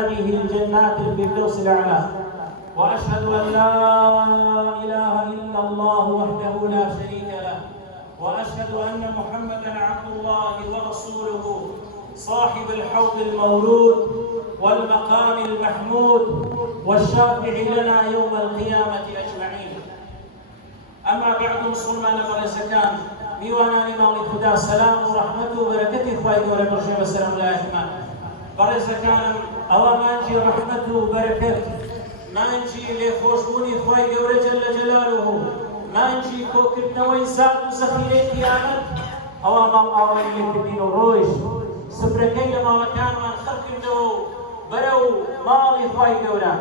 عباده الجنات الفردوس الأعلى، وأشهد أن لا إله إلا الله وحده لا شريك له، وأشهد أن محمدًا عبد الله ورسوله صاحب الحوض المورود والمقام المحمود والشافع لنا يوم القيامة أجمعين. أما بعد، مسلمان برزكان میوانانی ماڵی خدا سەلام و ڕەحمەت و بەرەکەتی خوای گەورە بەخشێ بەسەر لایەکمان. بەڕێزەکانم، ئەوە مانجی ڕەحمەت و بەرەکەت، مانجی لێخۆشبوونی خوای گەورە جەلە جەلالوه، مانجی کۆکردنەوەی زاد و زەخیرەی قیامەت، ئەوە ماڵ ئاوەی لێکردین و ڕۆیشت سفرەکەی لە ماڵەکانمان خەڵق کردەوە و بەرەو ماڵی خوای گەورە،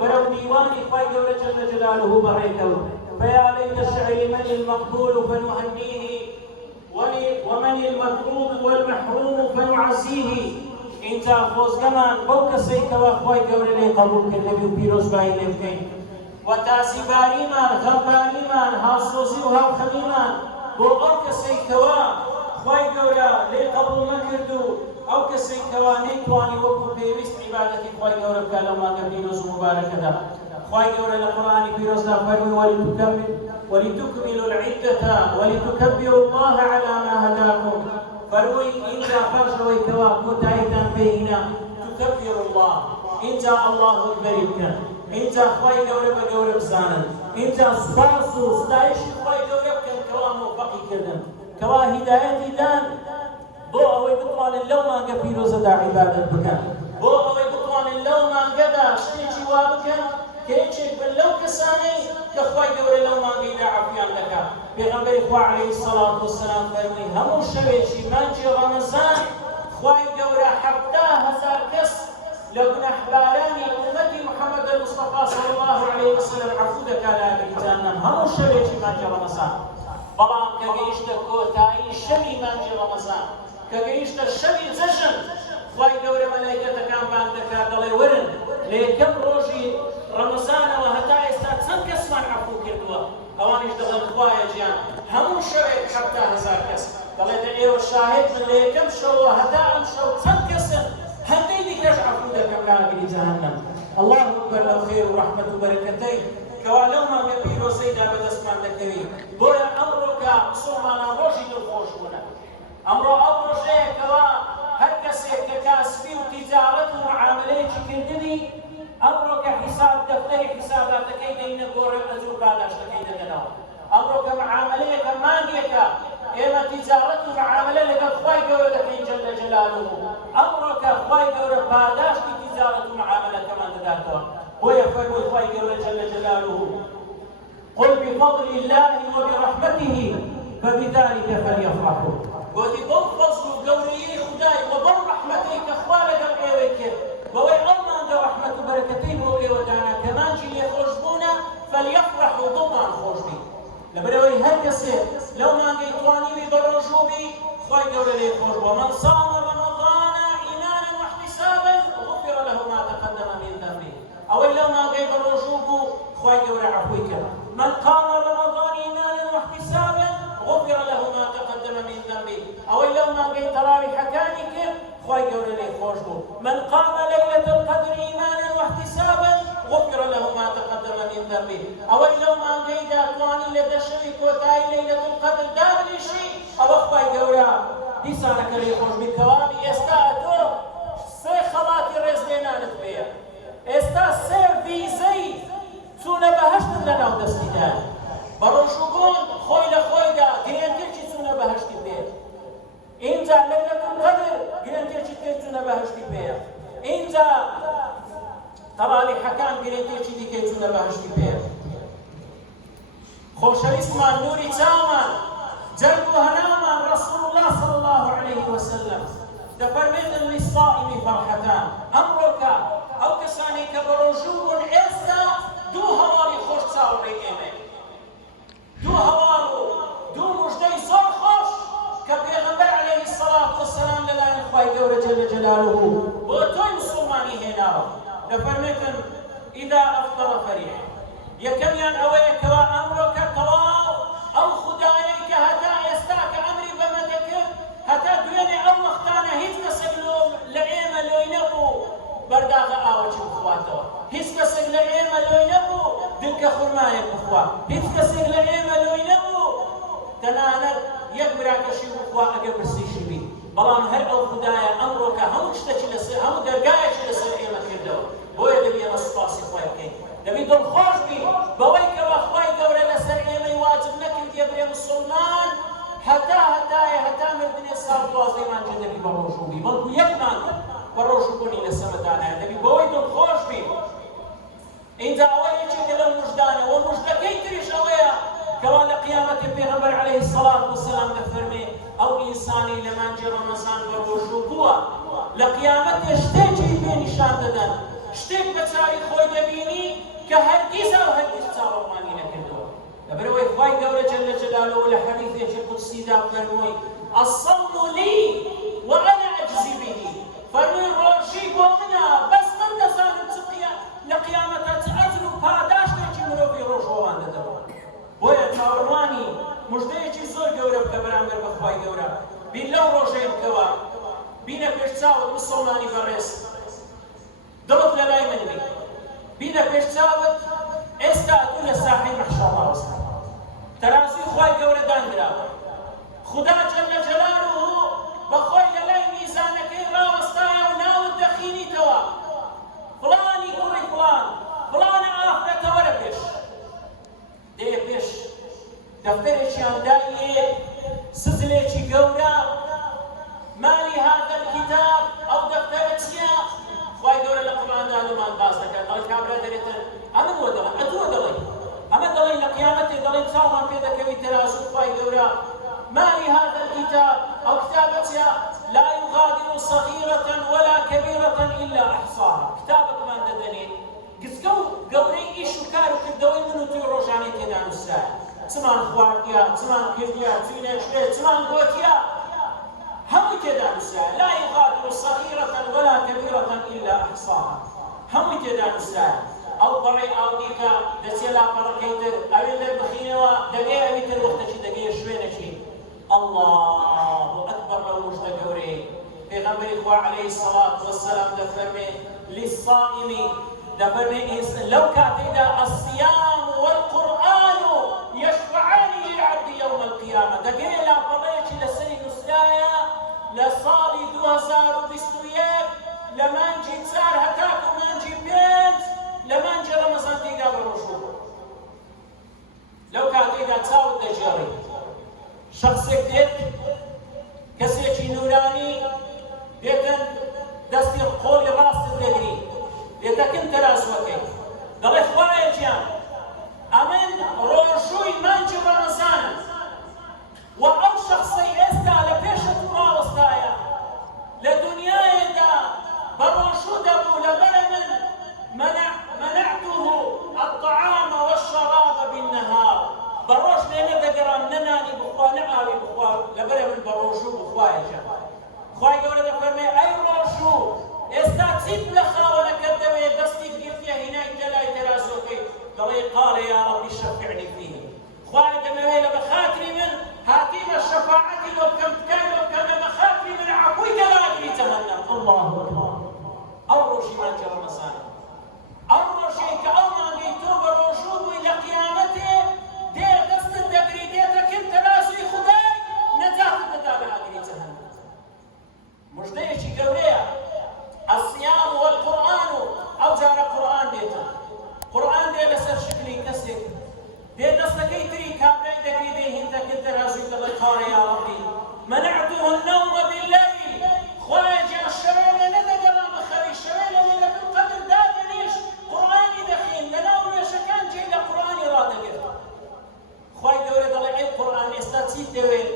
بەرەو دیوانی خوای گەورە جەلە جەلالوه بەڕێکەوت. فيا ليت شعري من المقبول فنهنيه، ومن المطلوب والمحروم فنعزيه. انت خوز كمان بوك سيكوا خوي قولي لي قبول كالنبي وبيروز باين لبكين وتاسي باريمان غمباريمان هاسوسي وهاو خميمان بوك سيكوا خوي قولي لي قبول مكردو او كسيكوا نيتواني وكو بيوست عبادتي خوي قولي بكالو ما قبيروز مبارك دا. خوای گەورە لە قورآنی پیرۆزدا فەرمووی ولتكملوا العدة ولتكبروا الله على ما هداكم. فەرمووی اینجا پاشەوەی کەوا کۆتاییتان پێهینا تكبروا الله، اینجا الله ئەکبەری بکەن، اینجا خوای گەورە بە گەورە بزانن، اینجا سوپاس و ستایشی خوای گەورە بکەن کەوا موفەقی کردن، کەوا هیدایەتی دان بۆ ئەوەی بتوانن لەو مانگە پیرۆزەدا عیبادەت بکەن، بۆ ئەوەی بتوانن لەو مانگەدا شتێکی وا بکەن كيتشك بلو كساني كخواي قولي لو ما بيدا عفيان لك. بيغنبري خوا عليه الصلاة والسلام فرمي همو شويشي مانجي رمضان خواي قولي حبتا هزار كس لو كنا حبالاني أمتي محمد المصطفى صلى الله عليه وسلم عفودك على جهنم همو شويشي مانجي رمضان. بلان كجيشتا كوتاي شمي مانجي رمضان، كجيشتا شمي زجن خواي قولي ملايكتك كان باندك دلي ورن لكم روجي رمضان وهتا ئێستا چەند کەسمان عەفو کردووە، ئەوانیش دەڵێن خوایە گیان هەموو شەوێک حەبتا هەزار کەس دەڵێن ئێوە شاهد من لە یەکەم شەوە هەتا ئەم شەو چەند کەسن، هەندەی دیکەش عەفو دەکەم لە ئاگری جەهەنەم. الله ئەکبەر لەو خێر و ڕەحمەت و بەرەکەتەی کەوا لەو مانگە پیرۆزەیدا بەدەستمان دەکەوی. بۆیە ئەمڕۆکە مسڵمانان ڕۆژی دڵخۆشبوونە، ئەمڕۆ ئەو ڕۆژەیە کەوا هەر کەسێک کە کاسبی و تیجارەت و معاملەیەکی کردنی ئەمڕۆکە حیساب دەفتەری حیساباتەکەی دەینە گۆڕێ ئەجر و پاداشتەکەی دەدەنەوە. ئەمڕۆکە معاملەیەکە مانگێکە ئێمە تیجارەت و معاملە لەگەڵ خوای گەورە دەکەین جەلە جەلالوه. ئەمڕۆکە خوای گەورە پاداشتی تیجارەت و معاملەکەمان دەداتەوە. بۆیە فەرمووی خوای گەورە جەلە جەلالوه قل بفضل الله وبرحمته فبذلك فليفرحوا. گوتی بەو فەزڵ و گەورەیەی خودای و بەو ڕەحمەتەی کە خوا لەگەڵ ئێوەی کرد، بەوەی ئەڵمانگە ڕەحمەت و بەرەکەتەی بۆ ئێوەدانا کە مانجی لێخۆشبوونە فەلیەفرەحوا دڵمان خۆش بی. لەبەرەوەی هەر کەسێک لەو مانگەی توانیوی بە ڕۆژوو بی خوای گەورە لێی خۆش بووە. من صام رمضان إيمانا واحتسابا غفر له ما تقدم من ذنبه. ئەوەی لەو مانگەی بە ڕۆژوو بوو خوای گەورە عەفوی کرد. من قام رمضان إيمانا واحتسابا غفر له ما تقدم من ذنبه. ئەوەی لەو مانگەی تەراویحەکانی کرد خوای گەورە لێی خۆش بوو. من قام ليلة القدر إيمانا واحتسابا غفر له ما تقدم من ذنبه. ئەوەی لەو مانگەیدا توانی لە دەشەوی کۆتایی لەیلة القدر دابنیشی ئەوە خوای گەورە دیسانەکە لێی خۆش بی. کەوابی ئێستا تۆ سێ خەڵاتی ڕێزلێنانت پێیە، ئێستا سێ ڤیزەی چوونە بەهەشتت لەناو دەستیدایە، بە ڕۆژوبوون خۆی لە خۆیدا گرێنتێکی چوونە بەهەشتی پێیە. اینجا ليلة القدر گرنتێکی تێ چوونە بەهەشتی پێیە، اینجا تەراویحەکان گرنتێکی دیکەی چوونە بەهەشتی پێیە. خۆشەویستمان، نووری چاومان، جەرگ و هەنامان ڕەسوڵ الله صلی الله عليه وسلم دەفەرمێتن للصائم فەرحەتان. ئەمڕۆکە ئەو کەسانی کە بە ڕۆژوو بوون ئێستا دوو هەواڵی خۆش چاوەڕێی ئێمە، دوو هەواڵ و دوو موژدەی زۆر خۆش کە پێغەمبەر عەلەیهی السەڵات وەسەلام لەلایەن خوای گەورە جەلە جەلالوه بۆ تۆی موسڵمانی هێناوە. دەفەرمێتن ئیدا ئەفطەر فەریح. یەکەمیان ئەوەیە کەوا ئەمڕۆکە تەواو ئەو خودایەی کە هەتا ئێستا کە ئەمری بەمە دەکرد هەتا دوێنێ ئەو وەختانە هیچ کەسێک لە ئێمە لۆی نەبوو بەرداغە ئاوەچی بخواتەوە. هیچ کەسێک لە ئێمە لۆی نەبوو دلکە خورمایەک بخوا، هیچ کەسێک لە ئێمە لۆی نەبوو تەنانەت یەک براکەشی بخوا ئەگەر برسیشی بی. بەڵام هەر ئەو خودایە ئەمڕۆکە هەموو شتێکی لەسەر هەموو دەرگایەکی لەسەر ئێمە کردەوە، بۆیە دەبی ئێمە سوپاسی خوای بکەین، دەبی دڵخۆش بین بەوەی کەوە خوای گەورە لەسەر ئێمەی واجب نەکردیە برێ مسڵمان هەتا مردنێ ساڵ 12 مانجە دەبی بە ڕۆژوو بی، بەڵکو یەک مانگە بە ڕۆژوو بوونی لە سەمەدانایە، دەبی بەوەی دڵخۆش بین. اینجا ئەوە یەکێکە لەو موژدانە، و موژدەکەی تریش ئەوەیە کەوا لە قیامەتێ پێغەمبەر عەلەیهی السەڵات وەسەلام دەفەرمێ ئەو ئینسانی لە مانجی ڕەمەزان بە ڕۆژوو بووە لە قیامەتێ شتێکی پێ نیشان دەدەن، شتێک بە چاوی خۆی دەبینی کە هەرگیز چاوەڕوانی نەکردووە. لەبەرەوەی خوای گەورە جەل جەلالوهو لە حەدیثێکی قودسیدا فەرمووی الصوم لي وأنا أجزي به، فەرمووی ڕۆژی بۆ منە بەس من دەزانم لە قیامەتە چ ئەجر و پاداشتێکی مرۆڤی ڕۆژەوەوان دەدەوە. بۆیە چاوەڕوانی موژدەیەکی زۆر گەورە بکە بەرامبەر بە خوای گەورە، بین لەو ڕۆژەیە بکەوە، بینە پێش چاوت مسڵمانی بەڕێز، دڵت لە لای من بی، بینە پێش چاوت ئێستا ئەتوو لە ساحەی مەحشەر ڕاوەستە، تەرازوی خوای گەورە دانراوە، خودا جەل جەلالوهو بەخۆی لە لای میزانەکەی ڕاوەستایە و ناوت دەخینیتەوە، فڵانی کوڕی فڵان، فڵانە ئافرەتە وەرە پێش، دێ پێش دەفتەرێکیان دایێ سزلێکی گەورە، مالی هذا الكتاب ئەو دەفتەرە چییە؟ خوای گەورە لە قورئاندا لەمان باس دەکات، دەڵێ کابرا دەرێتن ئەمن وە دەڵێن ئەتووە دەڵێ ئەمە دەڵێن لە قیامەتێ دەڵێن چاومان پێ دەکەوی تەرازوو خوای گەورە مالی هذا الكتاب ئەو کتابە چییە؟ لا يغادر صغيرة ولا كبيرة إلا أحصاها، کتابەکمان دەدەنێ گچکە و گەورەی ئیش و کار و کردەوەی من و توی ڕۆژانەی تێدا نووسرایە، چمان خواردیا، چمان کردیا، چوینە کوێ، چمان گۆتیا، هەمووی تێدا نووسرایە، لا يغادر صغيرة ولا كبيرة إلا أحصاها، هەمووی تێدا نووسرایە. ئەو بەڕێ ئاودیکە دەچێ لاپەڕەکەی تر ئەوێ لێ بخینەوە دەگەی ئەوی تر وەختەکی دەگەیە شوێنەکی الله أكبر لو مجد قوري پیغمبر إخوة عليه الصلاة والسلام دفرمي للصائم دفرمي لو كاتيدا الصيام والقرآن يشفعان للعبد يوم القيامة دقيلا بريش لسني نسلايا لصالي 2021 لمانجي تسار هتاكو مانجي بيت لمانجي رمضان تيدا بالرشوق لو كاتيدا تساوي الدجاري شخصێک دێت کەسێکی نورانی دێتن دەستی قۆڵی ڕاستت دەگری دێتەکن تەرازوەکەی دەڵێ خوایە گیان ئەمن ڕۆژووی مانجی ڕەمەزانە و ئەو شەخسەی ئێستا لە پێشت ڕاوەستایە لە دنیایەدا بە ڕۆژوو دەبوو لەبەرە من منعته الطعام والشراب بالنهار بەڕۆژ لێنە دەگەڕام نەنانی بخوا نەئاوی بخوا لەبەرە من بە ڕۆژوو بخوایەکە خوای گەورە دەفەرمێ ئەی ڕۆژوو ئێستا چیت لە خاوەنەکەت دەوێت دەستیت گرتیە هینایتە لای تەرازۆکەی دەڵێ قال يا رب شفعني فيه خوایە دەمەوێ لە بەخاتری من هاتیمە شەفاعەتی لۆ بکەم بکەی لۆ بکەم لە بەخاتری من عەفوی دەلاگری جەهەنەم الله أكبر ئەو ڕۆژی مانجی ڕەمەزانە ئەو ڕۆژەی کە ئەو مانگەی تۆ بە ڕۆژوو بووی لە قیامەتێ دێ دەستت دەگری دێتەکن تەرازوی خودای نەجاتت دەدا لە ئاگری جەهەنەم موژدەیەکی گەورەیە الصيام والقرآن ئەو جارە قورئان دێتن قورئان دێ لەسەر شکلی کەسێک دێ دەستەکەی تری کابرای دەگری دێ هێندەکن تەرازوی دەڵێ قال يا ربي منعته النوم بالليل خوایە گیان شەوێ لێ نەدەگەڕا بەخەوی شەوێ لە لەیلەة القەدر دادەنیش قورئانی دەخوێن لەناو نوێژەکان جێی لە قورئانی ڕادەگرت خوای گەورە دەڵێ ئەی قورئان ئێستا چیت دەوێت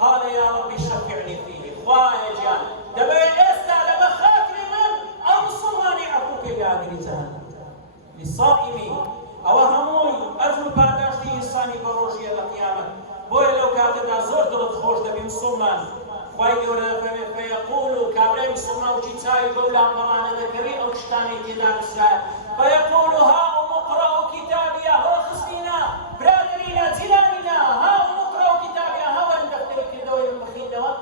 قال يا ربي شفعني فيه خوایە گیان دەبێت ئێستا لە بەخاتری من ئەو مسڵمانی عەفووکەی لە ئاگری جەهەنەم للصائمی ئەوە هەمووی ئەجر و پاداشتی ئینسانی بە ڕۆژیە لە قیامەت بۆیە لەو کاتەدا زۆر دڵت خۆش دەبی مسڵمان خوای گەورە دەفەرمێ فەیەقول کابرای مسڵمان وچی چاوی بەو لاپەڕانە دەکەوی ئەو شتانەی تێدا نووسرایە فەیەقول هاؤم اقرأوا کتابیە هۆ خستینە برادرینا جیرانینا هاؤم اقرأوا کتابیە هەوەرن دەفتەری کردەوەی من بخینەوە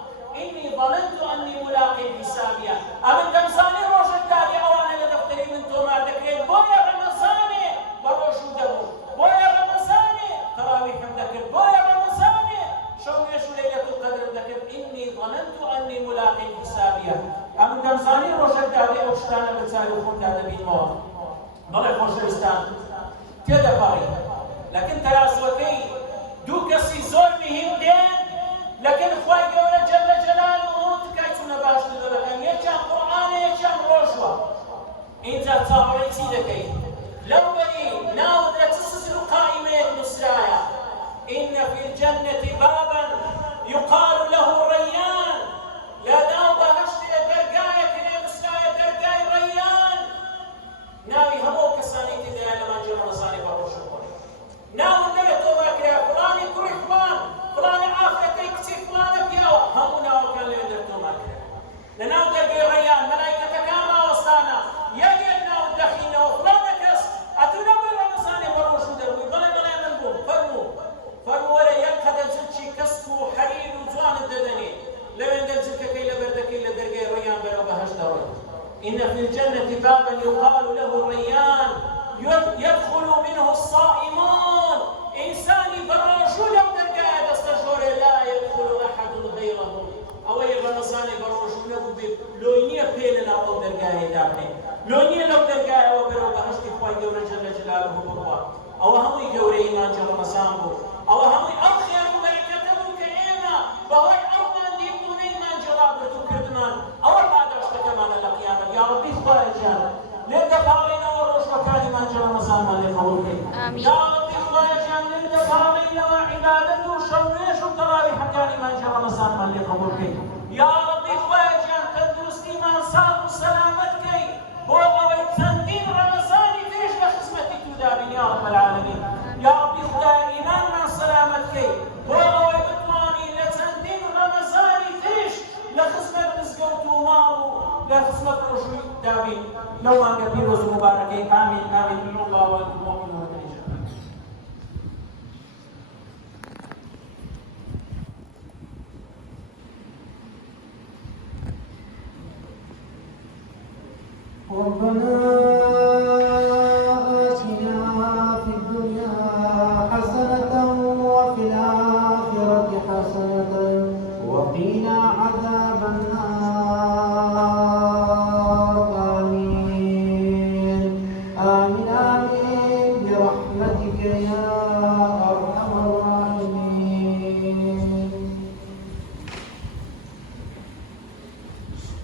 إني ظننت أني ملاق حسابيا أمن دمزاني روشك دادي أوانا شتانە بە چاوی خۆمدا دەبینەوە. بەڵێ خۆشەویستان تێدەپەڕین لەکن تەرازوەکەی دوو کەسی زۆر مهم دێن لەکن خوای گەورە جەلە جەلالوهو تکای چوونە باشتر دەکەن یەکیان قورئانە یەکیان ڕۆژوە. اینجا چاوەڕێی چی دەکەیت؟ لەوبەری ناوت لە چ سزر و قائیمەیەک نووسرایە إن في الجنة بابا يقال له ريان لا ناو بەهەشتێ دەرگایەک لێ نووسرایە دەرگای ڕەیان ناوی هەموو کەسانی تێدایە لە مانجێ ڕەمەزانی بەڕۆژن خۆی ناون نەوێت تۆمە کرا فڵانی کوڕی فڵان فڵانی ئافرەتەی کچی فڵانە پیاوە هەموو ناوەکان لەوێ دەرتۆمە کرا لە ناو دەرگای ڕەیان مەلایکەتەکان ڕاوەستانە یەکێک ناو دەخینەوە فڵانە کەس ئەتوو نەبووی ڕەمەزانی بەڕۆژوو دەبووی بەڵێ من بووم فەرموو وەرە یەک قەدە جلکی کەسب و حەریر و جوانت دەدەنێ لەوێندە جلکەکەی لەبەردەکەی لە دەرگای ڕەیان بەرەو بەهەشت دەڕۆی. إن في الجنة بابا يقال له الريان يدخل منه الصائمون إنساني بروشو لو درجاء دستشور لا يدخل أحد غيره أو رمضاني بروشو لونية بيننا أو درجاء دابني لونية لو درجاء وبرو بهشت خوي جورا جل جلاله بروا أو هم يجوري إيمان جل مسامبو أو هم أخير ملكته كإيما بهاي أرضا ديبون إيمان جلابته كردمان أو بعد كمان القيامة يا ربي خويا جان لنده فارينا وروش مكاني ما جرى رمضان ما لقولك يا ربي خويا جان لنده فارينا وعبادته وشويش وتراويح مكاني ما جرى رمضان ما لقولك يا ربي خويا جان تدرسني ما صار وسلامتك بوغا ويتسندين رمضاني فيش لخدمتك تدابين يا رب العالمين يا ربي خويا إيمان ما سلامتك بوغا ويبطلاني لتسندين رمضاني فيش لخدمت نسقوت ومارو لا خصمت رشوي دابين لو أن كبير وزن مباركين آمين آمين من الله والمؤمنون ربنا آتنا في الدنيا حسنة وفي الآخرة حسنة وقنا عذاب النار آمين آمين آمين برحمتك يا أرحم الراحمين.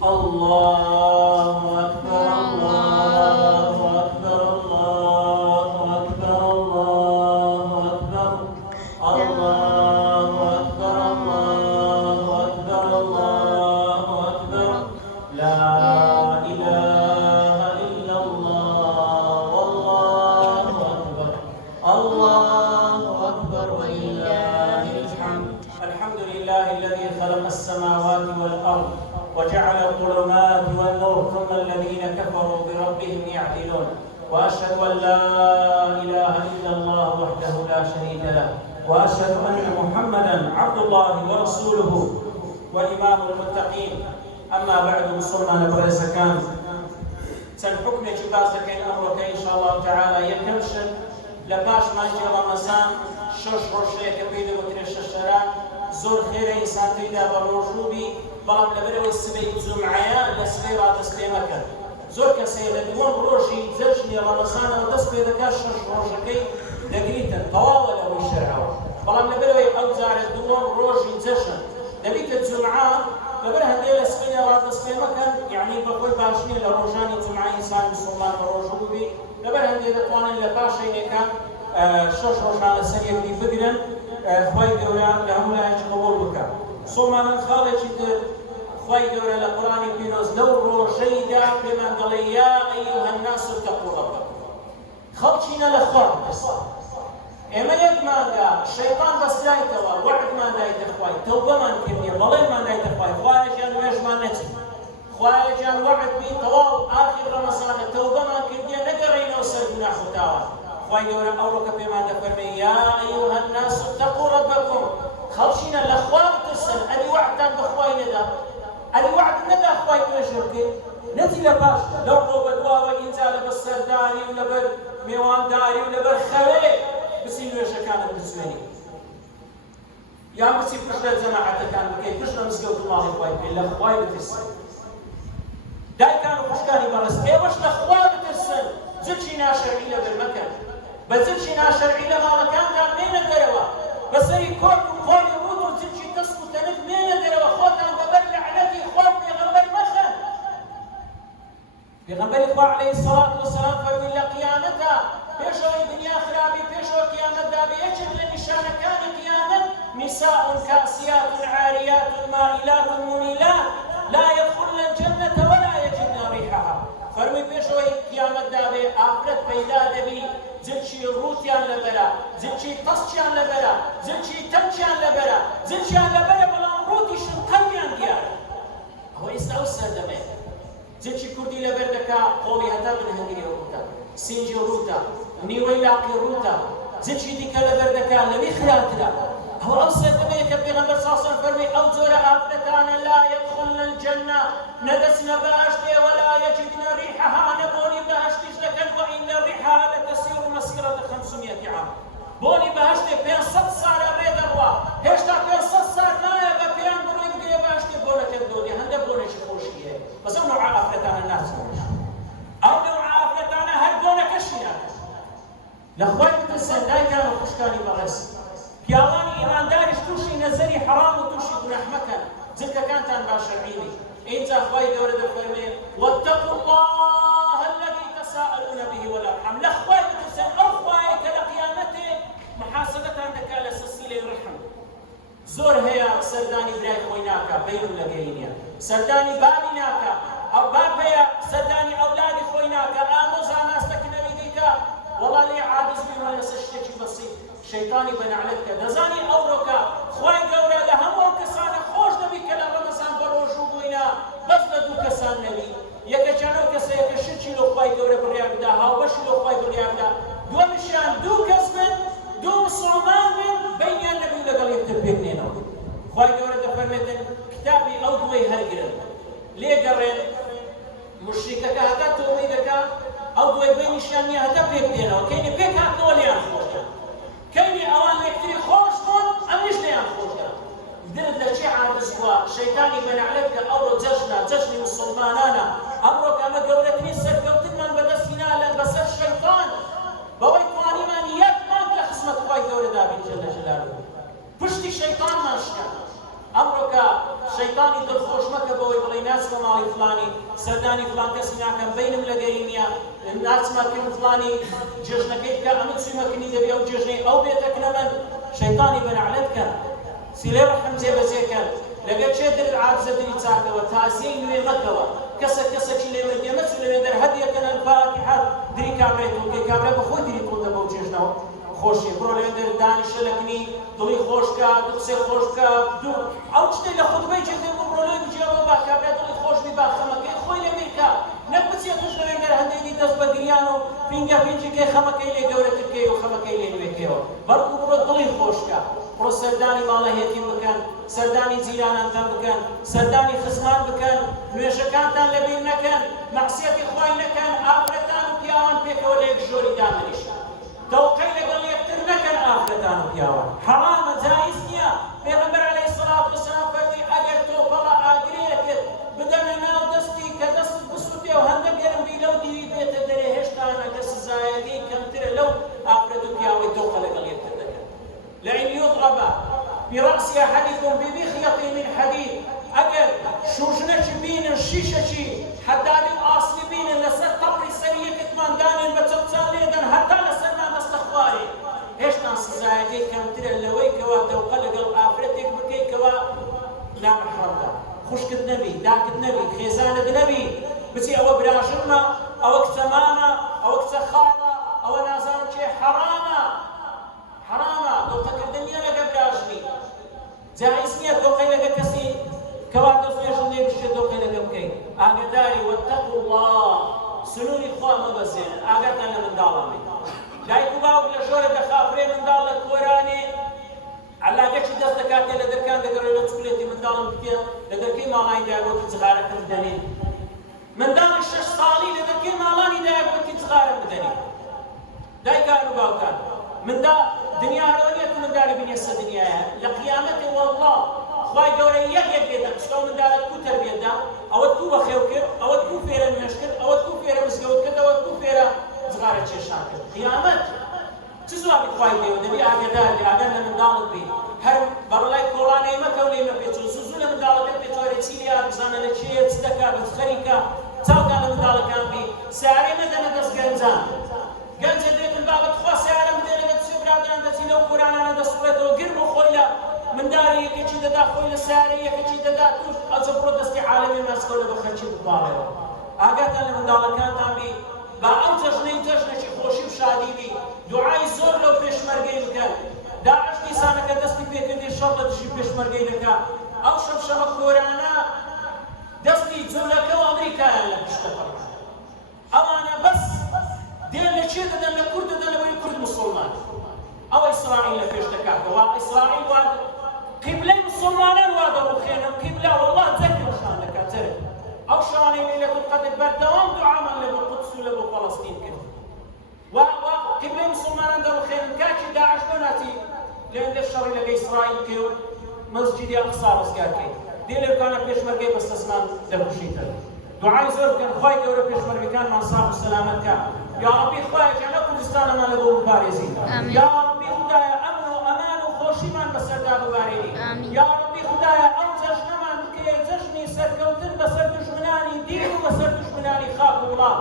الله أكبر الله أكبر الله أكبر الله أكبر الله أكبر الله أكبر الله أكبر لا إله إلا الله والله أكبر الله أكبر ولله الحمد. الحمد لله الذي خلق السماوات والأرض وجعل الظلمات والنور ثم الذين كفروا بربهم يعدلون وأشهد أن لا إله إلا الله وحده لا شريك له وأشهد أن محمدا عبد الله ورسوله وإمام المتقين. أما بعد مسلمان برزكان سن حكم جباز كين أمرك إن شاء الله تعالى يكمشن لباش ما جرى رمضان شش روشيك بيد وترش الشرع زور خير إنسان تيدا بروجوبي بەڵام لەبەرەوەی سبەی جومعەیە لە سبەی ڕادەست پێ مەکەن زۆر کەسەیە لە دووەم ڕۆژی جەژنی ڕەمەزانەوە دەست پێ دەکات شەش ڕۆژەکەی دەگریتن تەواوە لەوەی شەرعەوە بەڵام لەبەرەوەی ئەو جارە دووەم ڕۆژی جەژن دەبیتە جومعە لەبەر هەندێک لە سبەی ڕادەست پێ مەکەن یعنی بەخۆی باش نییە لە ڕۆژانی جومعە ئینسان موسڵمان بەڕۆژوو ببی لەبەر هەندێک دەتوانن لە پاشەینێکان شەش ڕۆژان لەسەر یەکدی بگرن خوای گەورە لە هەموو لایەکی قبوڵ بکات. سۆمانن خاڵێکی تر خوای گەورە لە قورئانی پیرۆز لەو ڕۆژەیدا پێمان دەڵێ یا ئەیوهە الناس اتقوا ربکم خەڵکینە لە خوا بترسن. ئێمە یەکماندا شەیطان بەستایتەوە وعدمان دایتە خوای تەوبەمان کردیە بەڵێنمان دایتە خوای خوایە گیان وێژمان نەچین خوایە گیان وعد بی تەواو ئاخر ڕەمەزانە تەوبەمان کردیە نەگەڕێینەوە سەر گوناح و تاوان. خوای گەورە ئەوڕۆکە پێمان دەفەرمێ یا ئەیوهە الناس اتقوا ربکم خەڵکینە لە خوا بترسن. ئەدی وعدتان بە خوای نەدا ئەدی وعد نەدا خوای توێژە بکەین نەتی لە پاش لەو ڕۆ بەدواوە ئینجا لەبەر سەرداری و لەبەر میێوانداری و لەبەر خەوێ بچی نوێژەکانت بچوێنی یان بچی پشت لە جەماعەتەکان بکەیت پشت لە مزگەوت و ماڵی خوای بکەیت لە خوای بترسن. دایکان و خوشکانی بەڕێز ئێوەش لە خوا بترسن جلچی ناشەرعی لەبەر مەکەن بە جلچی ناشەرعی لە ماڵەکانتان مێنە دەرەوە بەسەری کۆرت و خۆڵی ڕوت و جلچی تەسک و تەنک مێنە دەرەوە خۆتان بەبەر لەعنەتی خوا و پێغەمبەر مەخەن پێغەمبەری خوا عەلەیهی السەڵات وەسەلام فەرمووی لە قیامەتە پێشەوەی دنیا خرابی پێشەوە قیامەتدا بە یەکێک لە نیشانەکانی قیامەت نساء كاسيات عاريات مائلات مميلات لا يدخلن الجنة ولا يجدن ريحها فرمي بيشوي قيامت دابي آخرت پیدا دبي زلشي روتيان لبرا زلشي تصشيان لبرا زلشي تمشيان لبرا زلشيان لبرا بلان روتي شنقليان ديار هو يستوسر دمي زلشي كردي لبردكا قولي هتا من هنگري روتا سنجي روتا نيوي لاقي روتا زلشي ديكا لبردكا لبي خراتنا هو أوسط دميك بيغمبر صلى الله عليه وسلم فرمي أو زور آفرتان لا يدخلن الجنة ندسن بأشتي ولا يجدن ريحها نبوني بأشتي لكن وإن ريحها لتسير مسيرة 500 عام بوني بأشتي بين 100 سال ريد الروا هشتا بين 100 سال لا يبقى بين بروي بقية بأشتي بولك الدودي هنده بوني شخوشية بس أو نوع آفرتان الناس أو نوع آفرتان هل بونك الشيئات لأخوات بتسن لا كانوا خشكاني بغس پیاوانی ایمانداریش تووشی نەزەری حرام و تووشی گوناح مەکەن جلکەکانتان باشەرعینی اینجا خوای گەورە دەفەرمێ واتقوا الله الذي تساءلون به والأرحام لە خوای بترسن ئەو خوایە کە لە قیامەتێ محاسبەتان دەکات لە سلسیلەی ڕحم زۆر هەیە سەردانی برای خۆی ناکا بەینم لەگەی نییە سەردانی بابی ناکا ئەو باب هەیە سەردانی ئەولادی خۆی ناکا ئامۆزا ناستەکنەوی دیکە وەڵا لێ عاجز بیوە لەسەر شتێکی بەسیط شەیطانی بەنەعلەت کە دەزانی ئەوڕۆکە خوای گەورە لە هەموو کەسانە خۆش دەبی کە لە ڕەمەزان بە ڕۆژوو بووینە بەس لە دوو کەسان نەبی یەکەجانەوە کەسەیە کە شرکی لە خوای گەورە بڕیار بدا هاوبەشی لە خوای بڕیار بدا دووەمیشیان دوو کەس بن دوو مسڵمان بن بەینیان نەبوو لەگەڵ یەکتر پێبنێنەوە خوای گەورە دەفەرمێتن کتابی ئەو دووەی هەرگرن لێگەڕێن مشریکەکە هەتا تۆبەی دەکات ئەو دوای بینیشیان نییە هەتا پێبدێنەوە کەینێ پێکهاتنەوە لێیان خۆشە كيني أوان يكتري خوشتون أمنيش ليان خوشتون درد لشي عادس بوا شيطاني بن عليك أورو جشني مسلمانانا أمرو كما قولتني سرقوتن من بدسنا بس الشيطان بوي تواني من يبنك لخصمة خواي قولة دابين جل جلاله پشتی شیطان ماشکە ئەمڕۆکە شەیطانی دڵخۆش مەکە بەوەی بڵێ ناچمە ماڵی فلانی سەردانی فلان کەسی ناکەم بینم لەگەری نییە ناچمە کرد فلانی جێژنەکەی بکە ئەمە چوومەکنی دەبێ ئەو جێژنەی ئەو بێتەکنە من شەیطانی بەنەعلەت کە سیلێ ڕەحم جێبەجێکە لەگەر چێ دل عاجزە دلی چاکەوە تازیەی نوێ مەکەوە کەسێکی لێ وەردێ مەچوو لەوێ دەرهەدیەکەن الفاتحە دری کابرێتەوە کەی کابرێ بەخۆی دری تۆڵدە بەو جێژنەوە خۆشی بڕۆ لەوێ دانیشە لەکنی دڵی خۆشکە دوو قسەی خۆشکە دوو ئەو شتێک لە خودبەی چێتێ بڕۆ لەوێ بجێەوە با کابرێ دڵی خۆشبی با خەمەکەی خۆی لەوێکە نەک بچێ توش لەوێ گەر هەندێکی دەست بە گریان و پینگە پینجێکەی خەمەکەی لێ گەورەترکەی و خەمەکەی لێ نوێکەوە بەڵکو بڕۆ دڵی خۆشکە بڕۆ سەردانی ماڵەهێتی بکەن سەردانی جیرانانتان بکەن سەردانی خزمان بکەن نوێژەکانتان لەبیر نەکەن مەعسیەتی خوای نەکەن ئافرەتان و پیاوان پێکەوە لە یەک ژۆری دامەنیشن توقيل قال يكتر نكن آخرتان وكياوان حرام جائز نيا پیغمبر عليه الصلاة والسلام فرمي اگر تو فلا آگریه کد بدن ناو دستی که دست بسوتی و هنده گرم بی لو دیوی بیت دره هشتان اگر سزایگی کمتر لو آخرت وكياوي توقيل قال يكتر نكن لئن يضرب برأس أحدكم ببخيط من حديد اگر شوشنش بين الشيشة حتى للأصل بين لسر قبر سرية كتمان دانين بتبتان ليدن حتى لسر استخباري هشتان سزایەکەی کەمترە لەوەی کەوا دەوقە لەگەڵ ئافرەتێک بکەی کەوا نامەحرەمدا خوشکت نەبی داکت نەبی خێزانت نەبی بچی ئەوە براژنمە ئەوە کچە مامە ئەوە کچە خاڵە ئەوە نازانم چێ حرامە دۆقەکردن نییە لەگە براژنی جایز نییە دۆقەی لەگە کەسی کەوا دەستێژن لێ بشێت دۆقەی لەگە بکەین ئاگاداری واتقوا الله سنووری خوا مەبەزێنن ئاگاتان لە منداڵانێ دایک و باوک لە ژۆرە دەخافرێ منداڵ لە کۆرانێ عەلاقەی دەست دەکاتێ لە دەرکان دەگەڕێ لە چکولێتی منداڵم بکێ لە دەرکەی ماڵانی دایگوتی جغارەکەم بدەنێن منداڵی 6 ساڵی لە دەرکەی ماڵانی دایگوتی جغارم بدەنێن دایکان و باوکان منداڵ دنیا هەرەوە نییە تو منداڵی بینێ سە دنیایە لە قیامەتێ وەڵڵا خوای گەورە یەک بێتە قسە و منداڵت کو تەربیەتدا ئەوەت کوو بە خێو کرد، ئەوەت کوو فێرە نوێژ کرد، ئەوەت کوو فێرە مزگەوت کرد، ئەوەت کوو فێرە جغارە چێشان کرد. قیامەت چ زوابی خوای دێوە دەبی ئاگادار بی، ئاگار لە منداڵت بی. هەر بەڕڵای کۆڵانەی مەکە و لێمە پێچوو زوو لە منداڵەکەت پێچوارە چی لێ بزانە لە چێ چ دەکا بە خەریکە چاودان لە منداڵەکان بی. سیارەی مەدەنە دەست گەنجان، گەنجە دێتن بابەت خوا سیارە بدێنە لە چێ برادران دەچی لەو کورانانە دەسوڵێتەوە گر بۆ خۆی لە منداری یەکێکی دەدا، خۆی لە سیارەی یەکێکی دەدا، توش ئەجە بڕۆ دەستی عالەمی ماسکە و لە بە خەرچی بپاڕێەوە. ئاگاتان لە منداڵەکانتان بی، با ئەو جەژنەی جەژنێکی خۆشی و شادی بی، دوعای زۆر لەو پێشمەرگەی بکەن. داعش دیسانەکە دەستی پێکردی شەڕ لە دژی پێشمەرگەی دەکا. ئەو شەمشەمە کۆرانە دەستی جوولەکە و ئەمریکایان لە پشتە پەڕ. ئەوانە بەس دێن لە چێ دەدەن، لە کورد دەدەن، لەبەری کورد موسڵمان. ئەوە ئیسرائیل لە پێش دەکاتەوە. ئیسرائیل وا قیبلەی موسڵمانان وا دەڕوخێنن، قیبلا وەڵڵا جەرگشان دەکات جەرگ. ئەو شانەی لەیلەتول قەدر بەردەوام دوعامان لە بۆ قودس و لە بۆ فەڵەستین کرد. قبلەی مسلمانان دەڕوخێنن، کاکی داعش دەناتی لێندە شەڕی لەگەڵ ئیسرائیل کرد، مەسجیدی ئەقسا ڕزگار کرد. دێ لێوکانە پێشمەرگەی بەستەسمان دەکوشیتن. دوعای زۆر بکەن خوای گەورە پێشمەرگەکانمان ساح و سەلامەت کە. یا ڕەبی خوایە جەنە کوردستانەمان لە بۆ بپارێزی. یا ڕەبی خودایە ئەمن و ئەمان و خۆشیمان بەسەردا ببارێنی. یا ڕەبی خودایە ئەو جەژنەمان بکەیە جەژنی سەرکەوتن بەسەر دژمنانی دین و بەسەر دژمنانی خاک و وڵات.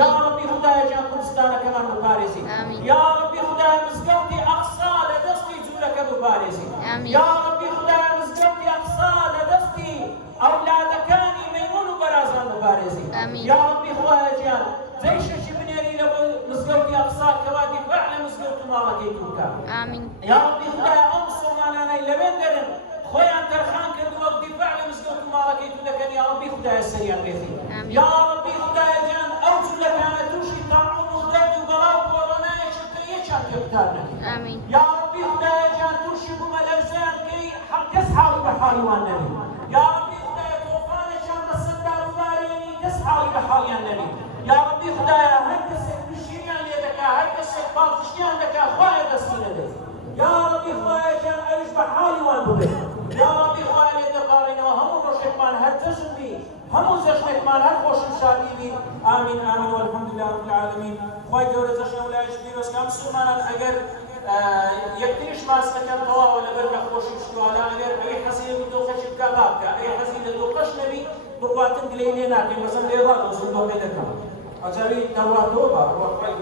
یا ڕەبی خودایە جان کوردستانەکەمان بپارێزی. یا ڕەبی خودایە مزگەوتی ئەقسا لە دەستی جوولەکە بپارێزی. یا ڕەبی خودایە مزگەوتی ئەقسا لە دەستی ئەولادەکانی مەیمون و بەرازان بپارێزی. یا ڕەبی خودایە جان جەیشێکی بنێری لە مزگەوتی ئەقسا کەوا دیفاع لە مزگەوت و ماڵەکەی تو بکات. یا ڕەبی خودایە ئەو مسڵمانانەی لەوێ دەرن خۆیان تەرخان کردووە و دیفاع لە مزگەوت و ماڵەکەی تو دەکەن. یا ڕەبی خودایە سەریان بێتی. یا ڕەبی خودایە جان ئەو جوولەکانە تووشی تاعون و دەرد و بەڵاو کۆڕۆنایەکی کە یەکیان پێ بکار نەکەی. یا ڕەبی خودایە جان تووشی بوومە لەرزەیان کەی کەس حاڵی بە حاڵی وان نەبی. یا ڕەبی خودایە تۆفانێکیان بەسەردا ببارێنی کەس حاڵی بە حاڵیان نەبی. یا ڕەبی خودایە هەر کەسێک پشتیان لێ دەکا، هەر کەسێک پاڵپشتیان دەکا خوایە دەستی نەدەی. یا ڕەبی خودایە جان ئەویش بە حاڵی وان ببێت. یا ڕەبی خوایە لێ دەپاڕێنەوە هەموو ڕۆژێکمان هەر جەژن بی، هەموو جەژنێکمان هەر خۆش و شادی بی. ئامین ئامین والحەمدولله رب العالمین. خوای گەورە جەژنە ویلایەتی پیرۆزکە مسلمانان ئەگەر یەکتریش ماس دەکەن تەواوە لەبەر لە خۆشی شتوانە، ئەگەر ئەوەی حەزی لە دۆخەشی بکە با بکە، ئەگەر حەزی لە دۆخەش نەبی بڕواتن گلەی لێ ناکەین، مەسەڵەن لێ ڕات زندۆقی دەکەم ئەجاری دەڕاتەوە با ڕۆخوای